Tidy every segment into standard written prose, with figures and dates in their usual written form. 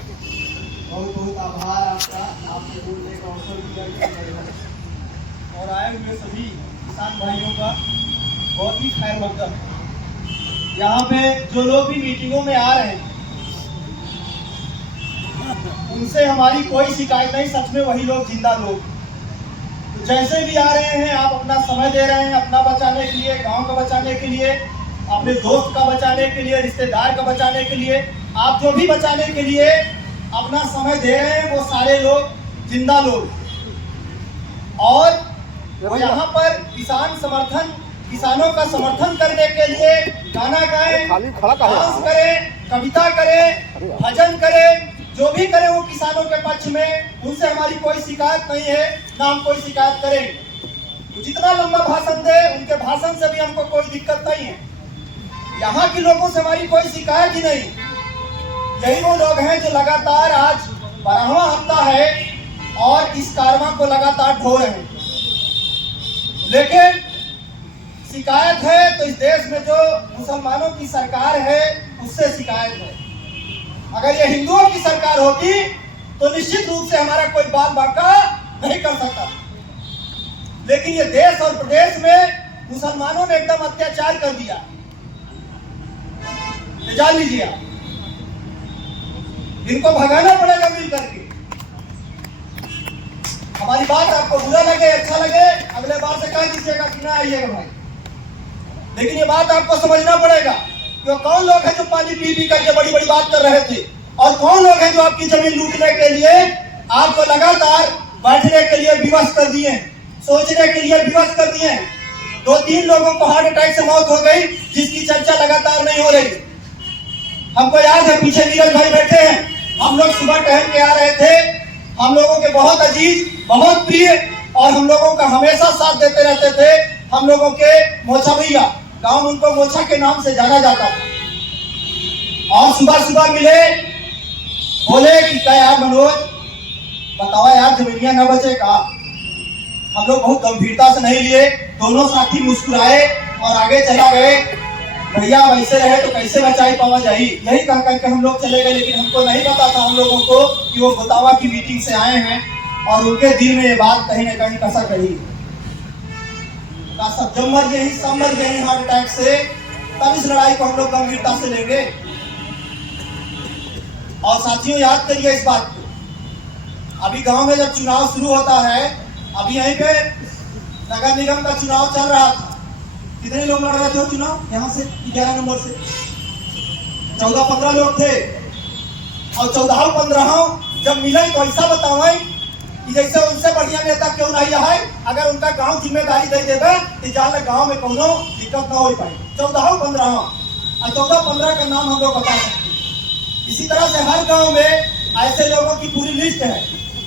बहुत बहुत आभार आपका, आपने बोलने का अवसर दिया और आए हुए सभी किसान भाइयों का बहुत ही खैर मकदम है। यहाँ पे जो लोग भी मीटिंगों में आ रहे हैं उनसे हमारी कोई शिकायत नहीं, सच में वही लोग जिंदा लोग। तो जैसे भी आ रहे हैं आप अपना समय दे रहे हैं, अपना बचाने के लिए, गांव का बचाने के लिए, अपने दोस्त का बचाने के लिए, रिश्तेदार का बचाने के लिए, आप जो भी बचाने के लिए अपना समय दे रहे हैं वो सारे लोग जिंदा लोग। और वो यहाँ पर किसानों का समर्थन करने के लिए गाना गाएं, डांस करें, कविता करें, भजन करें, जो भी करें वो किसानों के पक्ष में, उनसे हमारी कोई शिकायत नहीं है, ना हम कोई शिकायत करेंगे। तो जितना लंबा भाषण दे उनके भाषण से भी हमको कोई दिक्कत नहीं है। यहाँ के लोगों से हमारी कोई शिकायत ही नहीं। यही वो लोग हैं जो लगातार आज 12वां हफ्ता है और इस कारवां को लगातार ढो रहे हैं। लेकिन शिकायत है तो इस देश में जो मुसलमानों की सरकार है उससे शिकायत है। अगर ये हिंदुओं की सरकार होती तो निश्चित रूप से हमारा कोई बाल बांका नहीं कर सकता। लेकिन ये देश और प्रदेश में मुसलमानों ने एकदम अत्याचार कर दिया। जान लीजिए आप, इनको भगाना पड़ेगा मिल करके। हमारी बात आपको बुरा लगे अच्छा लगे, अगले बार से कह दीजिएगा कि ना आइएगा भाई। लेकिन ये बात आपको समझना पड़ेगा कि कौन लोग हैं जो पानी पी पी करके बड़ी बड़ी बात कर रहे थे, और कौन लोग हैं जो आपकी जमीन लूटने के लिए आपको लगातार बैठने के लिए विवश कर दिए, सोचने के लिए विवश कर दिए। 2-3 लोगों को हार्ट अटैक से मौत हो गई जिसकी चर्चा लगातार नहीं हो रही। हमको याद है पीछे नीरज भाई बैठे हैं, हम लोग सुबह टहल के आ रहे थे, हम लोगों के बहुत अजीज, बहुत प्रिय और हम लोगों का हमेशा साथ देते रहते थे हम लोगों के मोछा भैया, गांव में उनको मोछा के नाम से जाना जाता था। और सुबह सुबह मिले, बोले कि क्या यार मनोज बताओ यार जमीनिया न बचे का। हम लोग बहुत गंभीरता से नहीं लिए, दोनों साथी मुस्कुराए और आगे चला गए। भैया वैसे रहे तो कैसे बचाई पावा जाए, यही कह करके हम लोग चले गए। लेकिन हमको नहीं पता था हम लोगों को कि वो गोतावा की मीटिंग से आए हैं और उनके दिल में ये बात कहीं न कहीं कसक रही। जब मर गए सब मर गए हार्ट अटैक से, तब इस लड़ाई को हम लोग गंभीरता से लेंगे। और साथियों याद करिए इस बात को, अभी गांव में जब चुनाव शुरू होता है, अभी यहीं पे नगर निगम का चुनाव चल रहा था। कितने लोग लड़ रहे थे चुनाव यहाँ से 11 नंबर से? 14-15 लोग थे। और 14-15 जब मिले तो ऐसा बताओ कि जैसे उनसे बढ़िया नेता क्यों नहीं है। अगर उनका गांव जिम्मेदारी दे देगा तो जान गांव में कोनो दिक्कत ना हो पाए। 14-15 और 14-15 का नाम हम लोग बता सकते। इसी तरह से हर गांव में ऐसे लोगों की पूरी लिस्ट है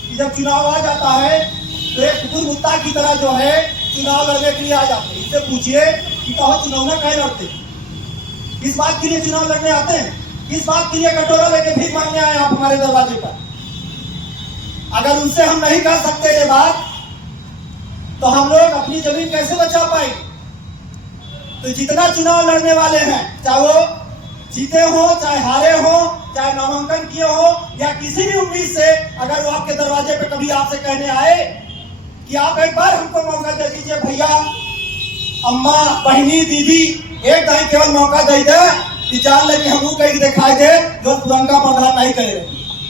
कि जब चुनाव आ जाता है तो एक कुकुर मुत्ता की तरह जो है चुनाव लड़ने के लिए आ जाते हैं। इससे पूछिए कि कहो चुनाव ना कहे लड़ते, किस बात के लिए चुनाव लड़ने आते हैं, किस बात के लिए कटोरा लेके भीख मांगने आए आप हमारे दरवाजे पर। अगर उनसे हम नहीं कर सकते ये बात तो हम लोग अपनी जमीन कैसे बचा पाएंगे। तो जितना चुनाव लड़ने वाले हैं, चाहे वो जीते हो, चाहे हारे हो, चाहे नामांकन किए हो या किसी भी उम्मीद से, अगर वो आपके दरवाजे पे कभी आपसे कहने आए कि आप एक बार हमको मौका दे दीजिए भैया, अम्मा, बहनी, दीदी, एक दही केवल मौका दे दे कि जान लगे हम कहीं दिखाई दे जो पुरंका प्रधान नहीं करे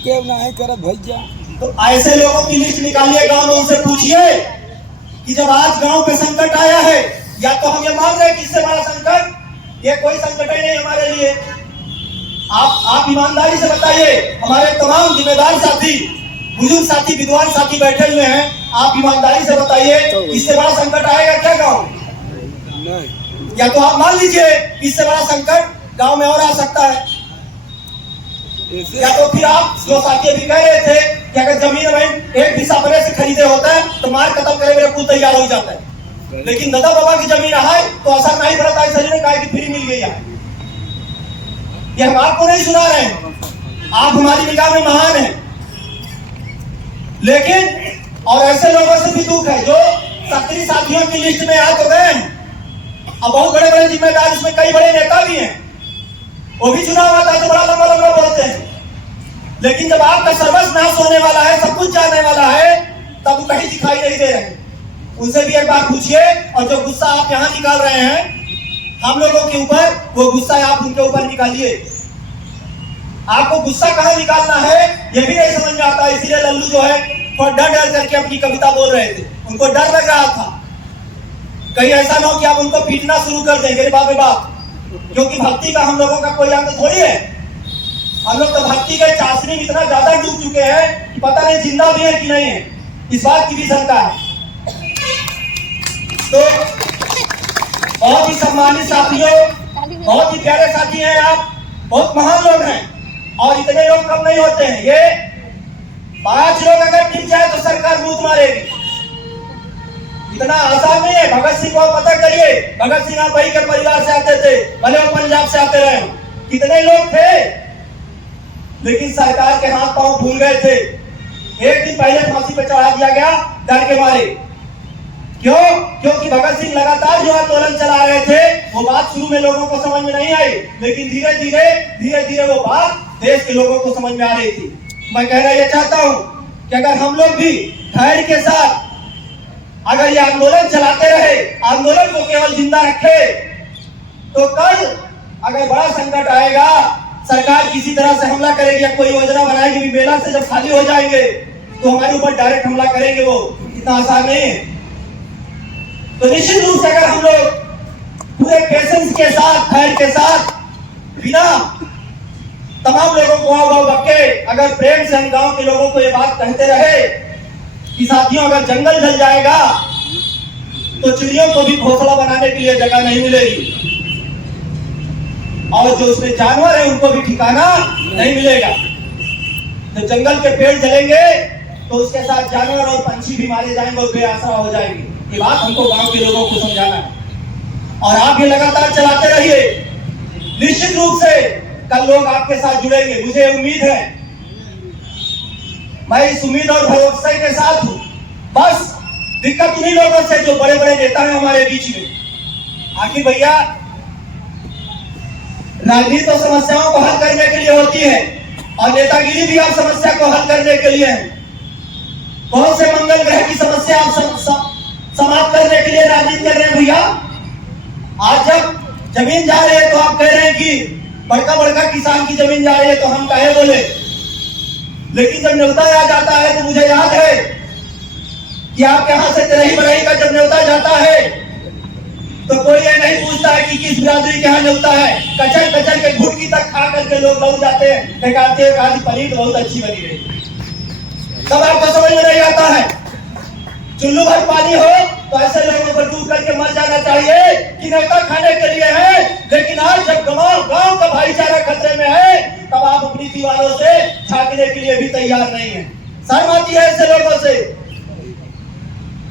क्यों नहीं करे भैया। तो ऐसे लोगों की लिस्ट निकालिए गांव में, उनसे पूछिए कि जब आज गांव पे संकट आया है, या तो हम ये मान रहे हैं कि इससे बड़ा संकट ये कोई संकट ही नहीं हमारे लिए। आप ईमानदारी से बताइए, हमारे तमाम जिम्मेदार साथी, बुजुर्ग साथी, विद्वान साथी बैठे हुए हैं, आप ईमानदारी से बताइए इससे बड़ा संकट आएगा क्या गांव? या तो आप मान लीजिए इससे बड़ा संकट गांव में और आ सकता है, या तो फिर आप जो साथी अभी कह रहे थे कि अगर जमीन में एक हिस्सा बड़े से खरीदे होता है तो मार खत्म करे मेरे पुल तैयार हो जाता है। लेकिन दादा बाबा की जमीन है तो असर नहीं पड़ता है, शरीर में कहा कि फ्री मिल गई है। ये हम आपको नहीं सुना रहे हैं, आप हमारी निगाह में महान हैं। लेकिन और ऐसे लोगों से भी दुख है जो सक्रिय साथियों की लिस्ट में आ तो गए हैं, अब बहुत बड़े बड़े जिम्मेदार, इसमें कई बड़े नेता भी हैं, वो भी चुनाव आता है तो बड़ा लंबा लंबा बोलते हैं। लेकिन जब आपका सर्वस्व नाश होने वाला है, सब कुछ जाने वाला है, तब वो कहीं दिखाई नहीं दे रहे। उनसे भी एक बार पूछिए, और जो गुस्सा आप यहाँ निकाल रहे हैं हम लोगों के ऊपर, वो गुस्सा आप उनके ऊपर निकालिए। आपको गुस्सा कहाँ निकालना है ये भी नहीं समझ में आता, इसीलिए लल्लू जो है डर डर करके अपनी कविता बोल रहे थे। उनको डर लग रहा था कहीं ऐसा ना हो कि आप उनको पीटना शुरू कर देंगे बाप रे बाप, क्योंकि भक्ति का हम लोगों का कोई अंत थोड़ी है। हम लोग तो भक्ति के चाशनी में इतना ज्यादा डूब चुके हैं कि पता नहीं जिंदा भी है कि नहीं है, इस बात की भी शंका है। तो बहुत ही सम्मानित साथियों, बहुत ही प्यारे साथी हैं आप, बहुत महान लोग हैं, और इतने लोग कम नहीं होते हैं। ये 5 लोग अगर टिक जाए तो सरकार मूत मारेगी, इतना आसान नहीं है। भगत सिंह को पता करिए, भगत सिंह आप वही के परिवार से आते थे, भले वो पंजाब से आते रहे, कितने लोग थे, लेकिन सरकार के हाथ पांव भूल गए थे। एक दिन पहले फांसी पे चढ़ा दिया गया डर के मारे। क्यों? क्योंकि भगत सिंह लगातार जो आंदोलन चला रहे थे, वो बात शुरू में लोगों को समझ में नहीं आई, लेकिन धीरे धीरे वो बात देश के लोगों को समझ में आ रही थी। मैं कहना ये चाहता हूं कि अगर हम लोग भी धैर्य के साथ अगर ये आंदोलन चलाते रहे, आंदोलन को केवल जिंदा रखे, तो कल अगर बड़ा संकट आएगा, सरकार किसी तरह से हमला करेगी या कोई योजना बनाएगी, भी मेला से जब खाली हो जाएंगे तो हमारे ऊपर डायरेक्ट हमला करेंगे, वो इतना आसान नहीं है। तो निश्चित रूप से अगर हम लोग पूरे पेशेंस के साथ, धैर्य के साथ, बिना तमाम लोगों को गाँव बक्के, अगर प्रेम से हम गांव के लोगों को ये बात कहते रहे कि साथियों अगर जंगल जल जाएगा तो चिड़ियों को भी घोंसला बनाने के लिए जगह नहीं मिलेगी, और जो उसमें जानवर है उनको भी ठिकाना नहीं मिलेगा। जब जंगल के पेड़ जलेंगे तो उसके साथ जानवर और पंछी भी मारे जाएंगे और बेआसरा हो जाएंगे। ये बात हमको गांव के लोगों को समझाना है, और आप ये लगातार चलाते रहिए। निश्चित रूप से कल लोग आपके साथ जुड़ेंगे, मुझे उम्मीद है, मैं इस उम्मीद और भरोसे के साथ हूं। बस दिक्कत उन्हीं लोगों से जो बड़े बड़े नेता हैं हमारे बीच में। आखिर भैया राजनीति तो समस्याओं को हल करने के लिए होती है, और नेतागिरी भी आप समस्या को हल करने के लिए है। बहुत से मंगल ग्रह की समस्या आप समाप्त करने के लिए राजनीति कर रहे हैं भैया। आज जब जमीन जा रही है तो आप कह रहे हैं कि बड़का बड़का किसान की जमीन जा रही है तो हम कहे बोले, लेकिन जब न्योता आ जाता है तो मुझे याद है कि आपके यहाँ से तिरही बरही का जब न्योता जाता है तो कोई ये नहीं पूछता है कि किस बिरादरी के यहाँ न्योता है। कचर कचर के घुटकी तक खा करके लोग लौट जाते हैं, कहते हैं आज पनीर बहुत अच्छी बनी रही। तब आपको समझ में नहीं आता है, चुल्लू भर पानी हो तो ऐसे लोगों को डूब करके मर जाना चाहिए कि न्योता खाने के लिए है। लेकिन आज जब गांव का भाईचारा खतरे में है, तब आप अपनी दीवारों से झांकने के लिए भी तैयार नहीं है। शर्म आती है ऐसे लोगों से।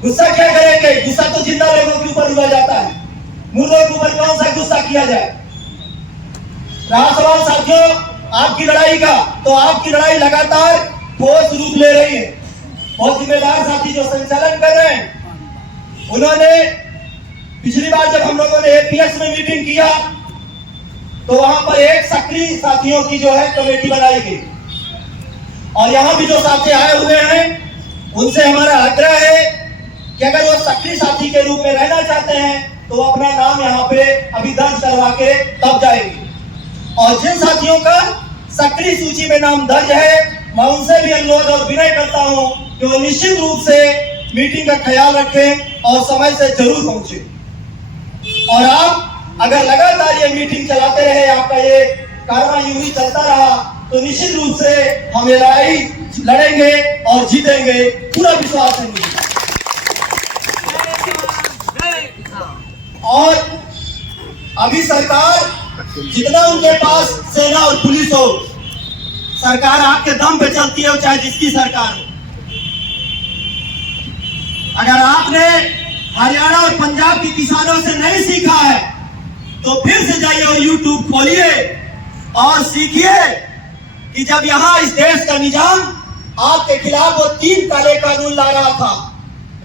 गुस्सा क्या करेंगे? गुस्सा तो जिंदा लोगों के ऊपर हुआ जाता है, मुर्दों के ऊपर कौन सा गुस्सा किया जाए? रहा सवाल साथियों आपकी लड़ाई का, तो आपकी लड़ाई लगातार ठोस रूप ले रही है। बहुत जिम्मेदार साथी जो संचालन कर रहे हैं, उन्होंने पिछली बार जब हम लोगों ने एपीएस में मीटिंग किया तो वहां पर एक सक्रिय साथियों की जो है कमेटी बनाई गई, और यहाँ भी जो साथी आए हुए हैं उनसे हमारा आग्रह है कि अगर वो सक्रिय साथी के रूप में रहना चाहते हैं तो अपना नाम यहाँ पे अभी दर्ज करवा के तब जाएंगे। और जिन साथियों का सक्रिय सूची में नाम दर्ज है, मैं उनसे भी अनुरोध और विनय करता हूँ कि वो निश्चित रूप से मीटिंग का ख्याल रखें और समय से जरूर पहुंचे। और आप अगर लगातार ये मीटिंग चलाते रहे, आपका ये कारवां यूं ही चलता रहा, तो निश्चित रूप से हम ये लड़ाई लड़ेंगे और जीतेंगे, पूरा विश्वास है मुझे। और अभी सरकार जितना उनके पास सेना और पुलिस हो, सरकार आपके दम पे चलती है, चाहे जिसकी सरकार हो। अगर आपने हरियाणा और पंजाब के किसानों से नहीं सीखा है तो फिर से जाइए और YouTube खोलिए और सीखिए कि जब यहाँ इस देश का निजाम आपके खिलाफ वो 3 काले कानून ला रहा था।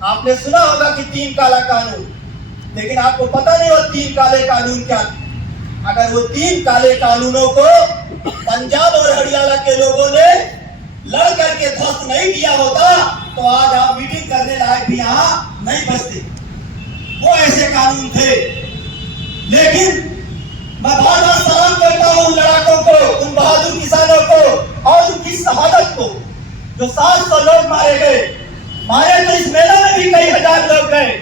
आपने सुना होगा कि 3 काला कानून, लेकिन आपको पता नहीं वो 3 काले कानून क्या थे। अगर वो 3 काले कानूनों को पंजाब और हरियाणा के लोगों ने ध्वस्त नहीं किया होता तो आज आप मीटिंग करने लायक भी यहाँ नहीं बचते। वो ऐसे कानून थे। लेकिन मैं बहुत बहुत सलाम करता हूँ उन लड़ाकों को, उन बहादुर किसानों को और उनकी शहादत को, जो 700 लोग मारे गए। मारे तो इस मेले में भी कई हजार लोग गए।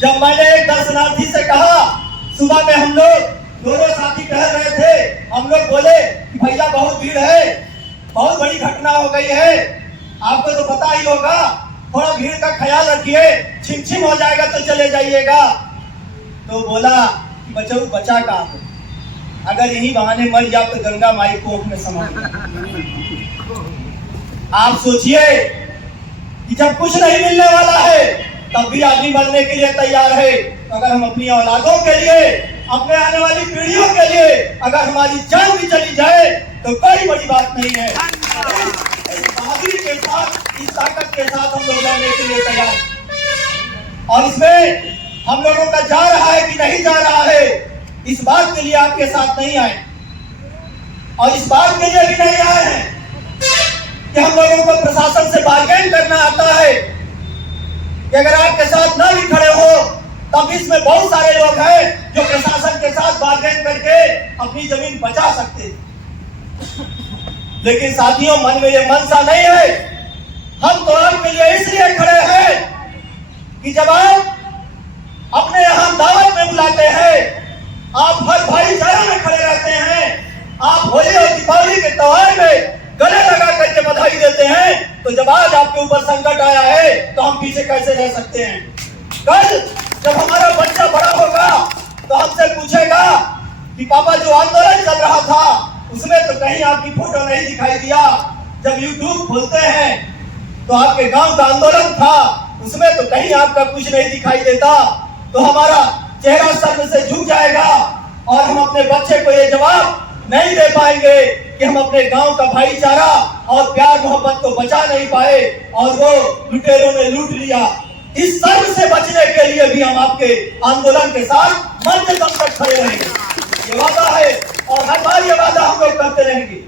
जब मैंने एक दर्शनार्थी से कहा, सुबह में हम लोग दोनों साथी टहल रहे थे, हम लोग बोले कि भैया बहुत भीड़ है, बहुत बड़ी घटना हो गई है, आपको तो पता ही होगा, थोड़ा भीड़ का ख्याल रखिए, छिम हो जाएगा तो चले जाइएगा। तो बोला कि बचाओ बचा कहाँ हो, अगर यही बहाने मर जाओ तो गंगा माई कोख में समा। आप सोचिए कि जब कुछ नहीं मिलने वाला है तब भी आदमी मरने के लिए तैयार है। तो अगर हम अपनी औलादों के लिए, अपने आने वाली पीढ़ियों के लिए अगर हमारी जान भी चली जाए तो कोई बड़ी बात नहीं है। इस बहादुरी के साथ, इस ताकत के साथ हम लोग लड़ने के लिए तैयार। और इसमें हम लोगों का जा रहा है कि नहीं जा रहा है, इस बात के लिए आपके साथ नहीं आए, और इस बात के लिए भी नहीं आए हैं कि हम लोगों को प्रशासन से बार्गेन करना आता है कि अगर आपके साथ ना भी खड़े हो तब इसमें बहुत सारे लोग हैं जो प्रशासन के साथ बार्गेन करके अपनी जमीन बचा सकते। लेकिन साथियों, मन में ये मनसा नहीं है। हम तो आपके लिए इसलिए खड़े हैं कि जब आप अपने यहाँ दावत में बुलाते हैं, आप हर भाईचारा में खड़े रहते हैं, आप होली और दीपावली के त्योहार में गले लगा करके बधाई देते हैं, तो जब आज आपके ऊपर संकट आया है तो हम पीछे कैसे रह सकते हैं। कल जब हमारा बच्चा बड़ा होगा तो हमसे पूछेगा कि पापा जो आंदोलन चल रहा था उसमें तो कहीं आपकी फोटो नहीं दिखाई दिया। जब यूट्यूब खोलते हैं तो आपके गांव का आंदोलन था, उसमें तो कहीं आपका कुछ नहीं दिखाई देता। तो हमारा चेहरा शर्म से झुक जाएगा और हम अपने बच्चे को ये जवाब नहीं दे पाएंगे कि हम अपने गांव का भाईचारा और प्यार मोहब्बत को बचा नहीं पाए और वो लुटेरों ने लूट लिया। इस शर्म से बचने के लिए भी हम आपके आंदोलन के साथ मरते दम तक खड़े रहेंगे, ये वादा है, और हर बार ये वादा हम लोग करते रहेंगे।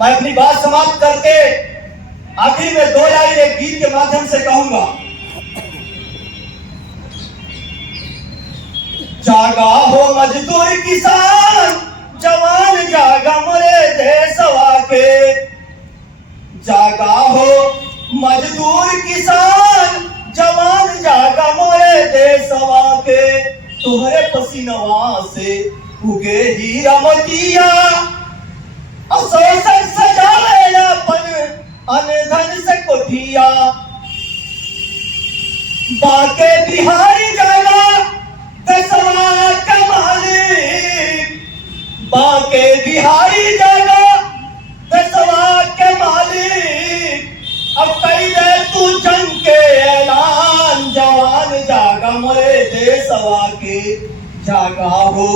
मैं अपनी बात समाप्त करके आखिर में 2 लाइन एक गीत के माध्यम से कहूंगा। जागा हो मजदूर किसान, जवान जागा मोरे देशवा के। जागा हो मजदूर किसान, जवान जागा मोरे देशवा के। तुहरे पसीनवा से उगे हीरा मोतिया, अफसोस सजावे अपन अनधन से कोठिया। बाके बिहारी जागा देशवा के मालिक, बाके बिहारी जागा देशवा के मालिक। अब कई दे तू जंग के ऐलान, जवान जागा मोरे देशवा के। जागा हो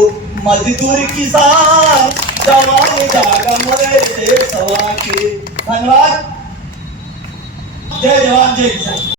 मजदूर किसान, जवान जागा मोरे देशवा के। धन्यवाद। जय जवान जय किसान।